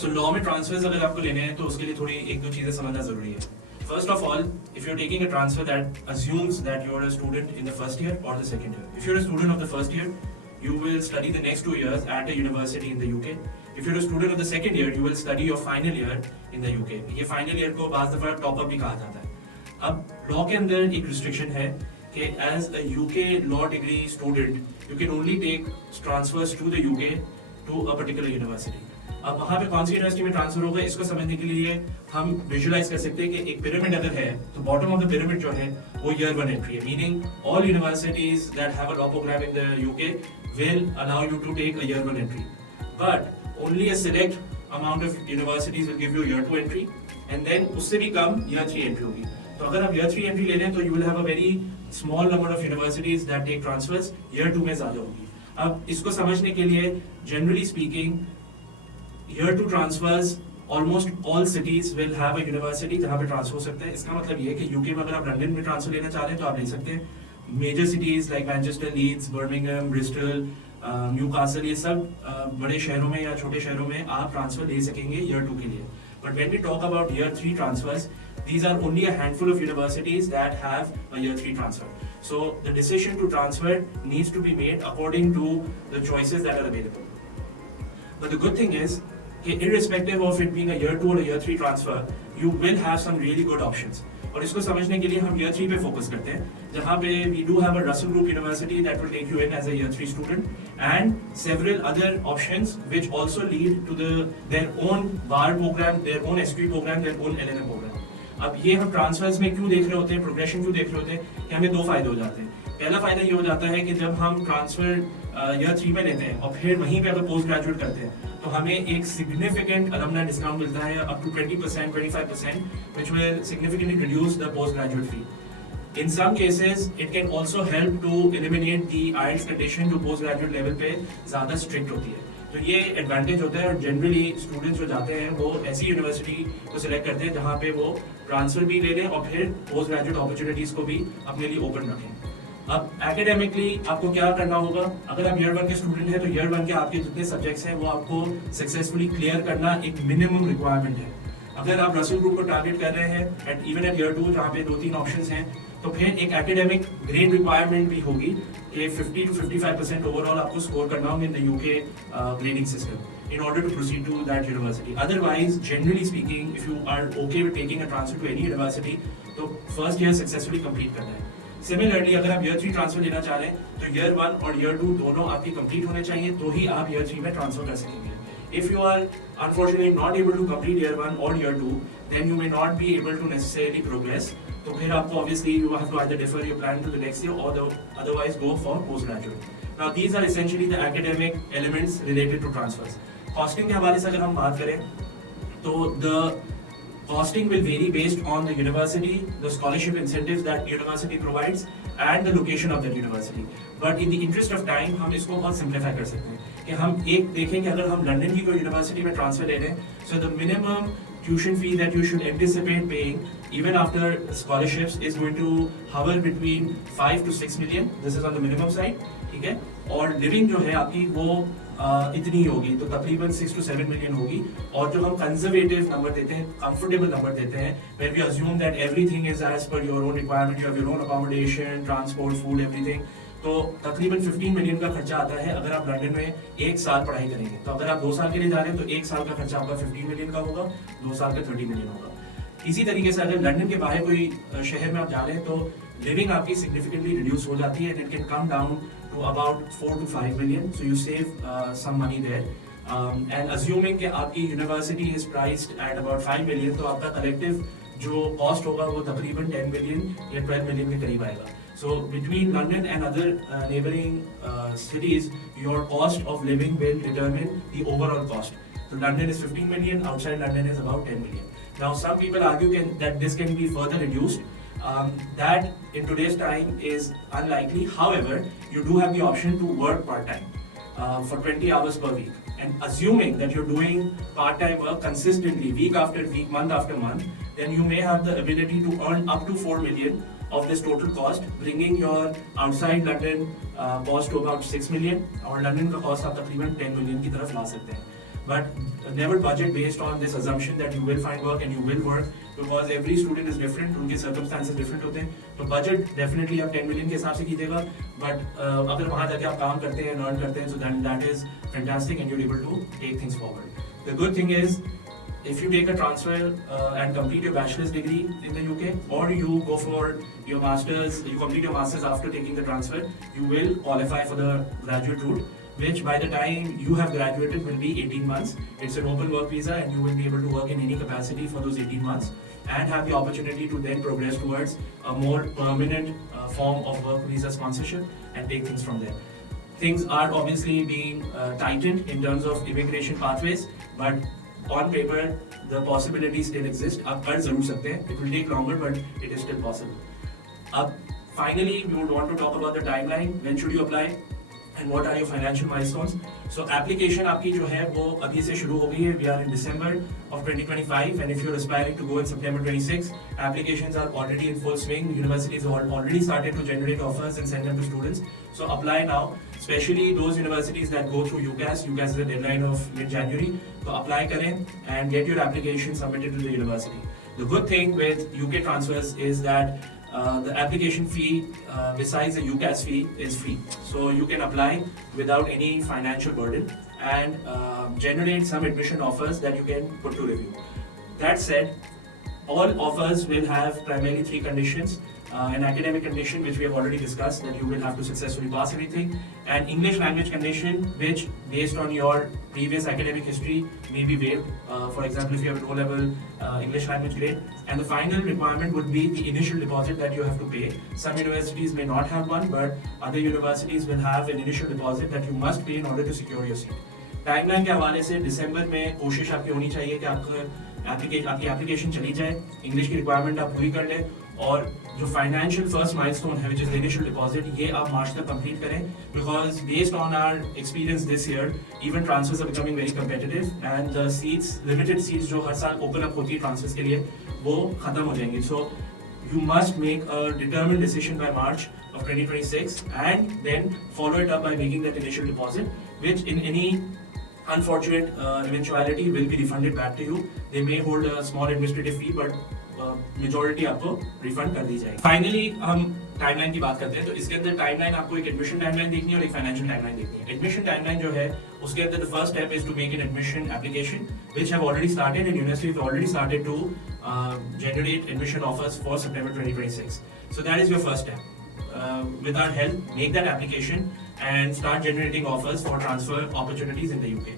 So law में transverse अगर आपको लेने हैं तो उसके लिए थोड़ी एक दो चीज़ें समझना ज़रूरी है. First of all, if you're taking a transfer, that assumes that you're a student in the first year or the second year. If you're a student of the first year, you will study the next 2 years at a university in the UK. If you're a student of the second year, you will study your final year in the UK. ये final year को बाज़ दफ़ा top up भी कहा जाता है. अब law के अंदर एक restriction है कि as a UK law degree student, you can only take transfers to the UK to a particular university. अब वहाँ पे कौन सी यूनिवर्सिटी में ट्रांसफर होगा इसको समझने के लिए हम विजुअलाइज कर सकते हैं कि एक पिरामिड अगर है तो बॉटम ऑफ द पिरामिड जो है वो ईयर 1 एंट्री है, meaning all universities that have a law program in the UK will allow you to take a year 1 entry, but only a select amount of universities will give you year 2 entry and then उससे भी कम year 3 entry होगी. तो अगर आप year 3 entry ले लें तो you will have a very small number of universities that take transfers, year 2 में ज्यादा होगी. अब इसको समझने के लिए generally speaking Year 2 transfers, almost all cities will have a university जहाँ पे ट्रांसफर हो सकते हैं. इसका मतलब ये है कि यूके में अगर आप लंदन में ट्रांसफर लेना चाह रहे हैं तो आप ले सकते हैं. Major cities like Manchester, Leeds, Birmingham, Bristol, Newcastle, ये सब बड़े शहरों में या छोटे शहरों में आप ट्रांसफर ले सकेंगे ईयर 2 के लिए. But when we talk about year 3 transfers, these are only a handful of universities that have a year 3 transfer. So the decision to transfer needs to be made according to the choices that are available. But the good thing is irrespective of it being a year 2 or a year 3 transfer, you will have some really good options. और इसको समझने के लिए हम year 3 पे focus करते हैं, जहाँ पे we do have a Russell Group University that will take you in as a year 3 student and several other options which also lead to their own bar program, their own SQ program, their own LLM program. अब ये हम transverse में क्यों देख रहे होते हैं, progression क्यों देख रहे होते हैं कि हमें दो फायदे हो जाते हैं. पहला फायदा ये हो जाता है कि जब हम ट्रांसफर ईयर 3 में लेते हैं और फिर वहीं पे अगर पोस्ट ग्रेजुएट करते हैं तो हमें एक सिग्निफिकेंट अलमनाई डिस्काउंट मिलता है up to 20%, 25%, which will significantly reduce the postgraduate fee. In some cases, it can also help to eliminate the IELTS condition जो postgraduate level पे ज़्यादा strict होती है. तो ये एडवांटेज होता है और जनरली स्टूडेंट्स जो जाते हैं वो ऐसी यूनिवर्सिटी को सिलेक्ट करते हैं जहाँ पे वो ट्रांसफर भी ले लें और फिर पोस्ट ग्रेजुएट अपॉर्चुनिटीज को भी अपने लिए ओपन रखें. अब एकेडमिकली आपको क्या करना होगा, अगर आप ईयर 1 के स्टूडेंट हैं तो ईयर 1 के आपके जितने सब्जेक्ट्स हैं वो आपको सक्सेसफुली क्लियर करना एक मिनिमम रिक्वायरमेंट है. अगर आप रसल ग्रुप को टारगेट कर रहे हैं इवन एट ईयर 2 जहाँ पे 2-3 ऑप्शंस हैं तो फिर एक एकेडमिक ग्रेड रिक्वायरमेंट भी होगी कि 50 to 55% ओवरऑल आपको स्कोर करना होगा इन the UK grading system in order to proceed to that university. Otherwise, generally speaking, if you are okay with taking a transfer to any university, तो first year successfully complete करना है. Similarly, अगर आप year 3 transfer लेना चाह रहे हैं तो year 1 और year 2 दोनों आपके complete होने चाहिए तो ही आप year 3 में transfer कर सकेंगे. If you are unfortunately not able to complete year 1 or year 2, then you may not be able to necessarily progress. तो फिर आपको obviously you have to either defer your plan to the next year or otherwise go for postgraduate. Now these are essentially the academic elements related to transfers. Costing के हवाले से अगर हम बात करें तो the costing will vary based on the university, the scholarship incentives that university provides and the location of that university. But in the interest of time हम इसको बहुत simplify कर सकते हैं कि हम एक देखें कि अगर हम लंदन की कोई यूनिवर्सिटी में ट्रांसफर ले रहे हैं, so the minimum tuition fee that you should anticipate paying even after scholarships is going to hover between 5 to 6 million. This is on the minimum side, ठीक है. और लिविंग जो है आपकी वो इतनी होगी तो तकरीबन 6 to 7 मिलियन होगी. और जो हम कंजर्वेटिव नंबर देते हैं, कंफर्टेबल नंबर देते हैं, where we assume that everything is as per your own requirement, you have your own accommodation, transport, food, everything, तो तकरीबन 15 मिलियन का खर्चा आता है अगर आप लंदन में एक साल पढ़ाई करेंगे. तो अगर आप 2 साल के लिए जा रहे हैं तो एक साल का खर्चा आपका 15 मिलियन का होगा, 2 साल का 30 मिलियन होगा. इसी तरीके से अगर लंदन के बाहर कोई शहर में आप जा रहे हैं तो लिविंग आपकी सिग्निफिकेंटली रिड्यूस हो जाती है and it can come down to about 4 to 5 million, so you save some money there. And assuming कि आपकी university is priced at about 5 million, तो आपका collective जो cost होगा वो तकरीबन 10 million या 12 million के करीब आएगा. So between London and other neighboring cities, your cost of living will determine the overall cost. So London is 15 million, outside London is about 10 million. Now some people argue that this can be further reduced. That in today's time is unlikely. However, you do have the option to work part-time for 20 hours per week. And assuming that you're doing part-time work consistently, week after week, month after month, then you may have the ability to earn up to 4 million of this total cost, bringing your outside London cost to about 6 million. और London का cost आप तकरीबन 10 million की तरफ ला सकते हैं. but never budget based on this assumption that you will find work and you will work, because every student is different, उनके circumstances different होते हैं. तो budget definitely आप 10 million के हिसाब से कीजिएगा, but अगर वहाँ जाके आप काम करते हैं, earn करते हैं, so then that is fantastic and you're able to take things forward. The good thing is, if you take a transfer and complete your bachelor's degree in the UK, or you go for your master's, you complete your master's after taking the transfer, you will qualify for the graduate route, which by the time you have graduated will be 18 months. It's an open work visa and you will be able to work in any capacity for those 18 months and have the opportunity to then progress towards a more permanent form of work visa sponsorship and take things from there. Things are obviously being tightened in terms of immigration pathways, but on paper the possibilities still exist. आप कर जरूर सकते हैं. It will take longer, but it is still possible. अब finally we would want to talk about the timeline. When should you apply? And what are your financial milestones? So application आपकी जो है वो अभी से शुरू हो गई है. We are in December of 2025, and if you're aspiring to go in September 26, applications are already in full swing. Universities have already started to generate offers and send them to students. So apply now, especially those universities that go through UCAS. UCAS is a deadline of mid-January. So apply करें and get your application submitted to the university. The good thing with UK transfers is that the application fee, besides the UCAS fee, is free. So you can apply without any financial burden and generate some admission offers that you can put to review. That said, all offers will have primarily 3 conditions. An academic condition, which we have already discussed, that you will have to successfully pass everything. An English language condition, which based on your previous academic history may be waived. For example, if you have an O-level English language grade. And the final requirement would be the initial deposit that you have to pay. Some universities may not have one, but other universities will have an initial deposit that you must pay in order to secure your seat. Timeline के हवाले से दिसंबर में कोशिश आपकी होनी चाहिए कि आपकी एप्लीकेशन चली जाए, इंग्लिश की रिक्वायरमेंट आप पूरी कर लें, और जो फाइनेंशियल फर्स्ट माइलस्टोन है, which is the initial deposit, ये आप मार्च तक कंप्लीट करें. Because based on our experience this year, even transfers are becoming very competitive and the seats, limited seats जो हर साल ओपन अप होती है ट्रांसफर्स के लिए, वो खत्म हो जाएंगी. सो you must make a determined decision by March of 2026 and then follow it up by making that initial deposit, which in any unfortunate eventuality will be refunded back to you. They may hold a small administrative fee, but majority आपको refund कर दी जाएगी. Finally हम timeline की बात करते हैं. तो इसके अंदर टाइमलाइन आपको एक एडमिशन टाइमलाइन देखनी है और एक फाइनेंशियल टाइमलाइन देखनी है. एडमिशन टाइमलाइन जो है उसके अंदर the first step is to make an admission application, which have already started and universities already started to generate admission offers for September 2026. So that is your first step. With our help, make that application and start generating offers for transfer opportunities in the UK.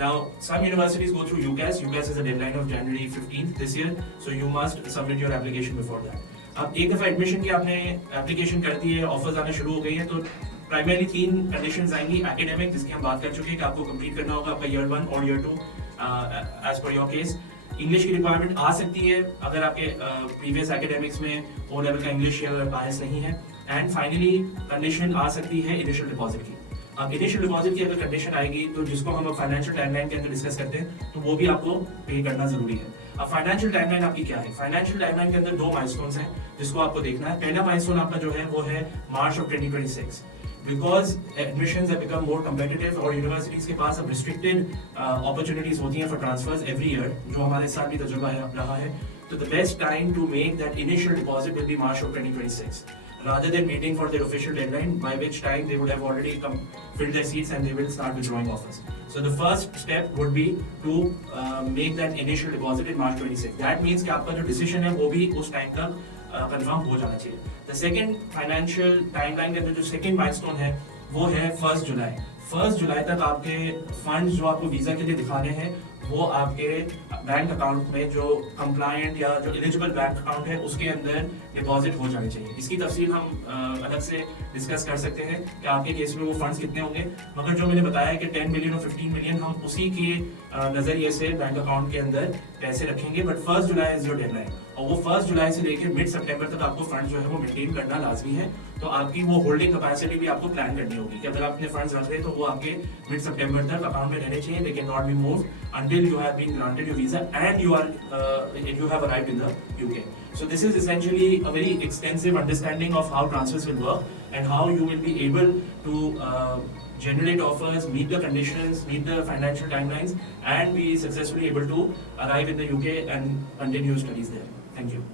Now, some universities go through UCAS. UCAS is a deadline of January 15th this year, so you must submit your application before that. अब एक दफ़ा admission की आपने application कर दी है, offers आना शुरू हो गई हैं, तो प्राइमरली 3 कंडीशंस आएंगी. एकेडमिक, जिसकी हम बात कर चुके हैं कि आपको कंप्लीट करना होगा आपका ईयर 1 और year 2 as per your case. English की रिक्वायरमेंट आ सकती है अगर आपके प्रीवियस एकेडमिक्स में ओ लेवल का इंग्लिश या बायस नहीं है. एंड फाइनली कंडीशन आ सकती है इनिशियल डिपॉजिट की. अब इनिशियल डिपॉजिट की अगर कंडीशन आएगी, तो जिसको हम फाइनेंशियल टाइमलाइन के अंदर डिस्कस करते हैं, तो वो भी आपको पे करना जरूरी है. अब फाइनेंशियल टाइमलाइन आपकी क्या है? फाइनेंशियल टाइमलाइन के अंदर 2 माइलस्टोन्स हैं जिसको आपको देखना है. पहला माइलस्टोन आपका जो है वो है March of 2026. Because admissions have become more competitive और यूनिवर्सिटीज के पास अब रिस्ट्रिक्टेड अपॉर्चुनिटीज होती हैं फॉर ट्रांसफर्स एवरी ईयर, जो हमारे साथ भी तजुर्बा है रहा है. तो the best time to make that initial deposit will be March of 2026, rather than waiting for their official deadline, by which time they would have already filled their seats and they will start withdrawing offers. So the first step would be to make that initial deposit in March 26. That means कि आपका जो decision है वो भी उस time तक confirm हो जाना चाहिए. The second financial timeline के अंदर जो second milestone है वो है 1 जुलाई. 1 जुलाई तक आपके funds जो आपको वीजा के लिए दिखाने हैं वो आपके बैंक अकाउंट में, जो कंप्लायंट या जो एलिजिबल बैंक अकाउंट है उसके अंदर डिपॉजिट हो जानी चाहिए. इसकी तफसील हम अलग से डिस्कस कर सकते हैं कि आपके केस में वो फंड्स कितने होंगे. मगर जो मैंने बताया कि 10 मिलियन और 15 मिलियन हम उसी के नज़रिए से बैंक अकाउंट के अंदर पैसे रखेंगे. But 1 July is your deadline, और वो 1 जुलाई से लेकर मिड सितंबर तक आपको फंड जो है वो मेंटेन करना लाजमी है. तो आपकी वो होल्डिंग कैपेसिटी भी आपको प्लान करनी होगी कि अगर आप अपने फंड्स रख रहे हैं तो वो आपके मिड सितंबर तक अकाउंट में रहने चाहिए. They can not be moved until you have been granted your visa and you have arrived in the UK. So this is essentially a very extensive understanding of how transfers will work and how you will be able to generate offers, meet the conditions, meet the financial timelines, and be successfully able to arrive in the UK and continue studies there. Thank you.